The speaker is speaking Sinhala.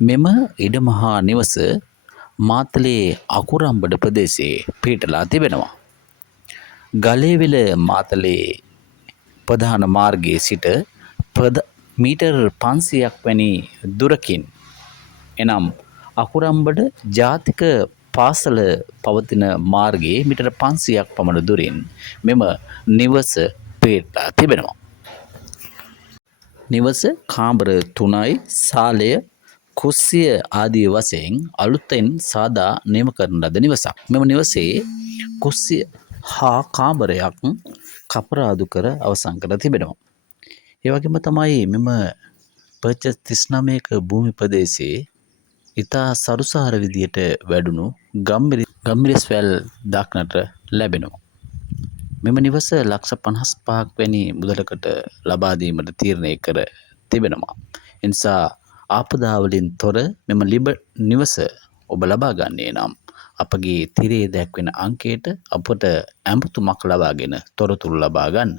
මෙම ඉඩමහා නිවස මාතලේ අකුරම්බඩ ප්‍රදේශයේ පිහිටලා තිබෙනවා. ගලේවිල මාතලේ ප්‍රධාන මාර්ගයේ සිට මීටර් 500ක් වැනි දුරකින් එනම් අකුරම්බඩ ජාතික පාසල පවතින මාර්ගයේ මීටර 500ක් පමණ දුරින් මෙම නිවස පිහිටලා තිබෙනවා. නිවස කාමර 3යි සාලය කුස්සිය ආදී වශයෙන් අලුතෙන් සාදා නියම කරන ලද නිවසක්. මෙම නිවසේ කුස්සිය හා කාමරයක් කපරාදු කර අවසන් කර තිබෙනවා. ඒ වගේම තමයි මෙම පර්චස් 39ක භූමි ප්‍රදේශයේ ඉතා සරුසාර විදියට වැඩුණු ගම්මිරිස් වැල් දක්නට ලැබෙනවා. මෙම නිවස ලක්ෂ 55ක් වැනි මුදලකට ලබා දීමට තීරණය කර තිබෙනවා. එනිසා ආපදාවලින් තොර මෙම නිවස ඔබ ලබා ගන්නේ නම් අපගේ තිරේ දැක්වෙන අංකයට අපට ඇමතුමක් ලබාගෙන තොරතුරු ලබා ගන්න.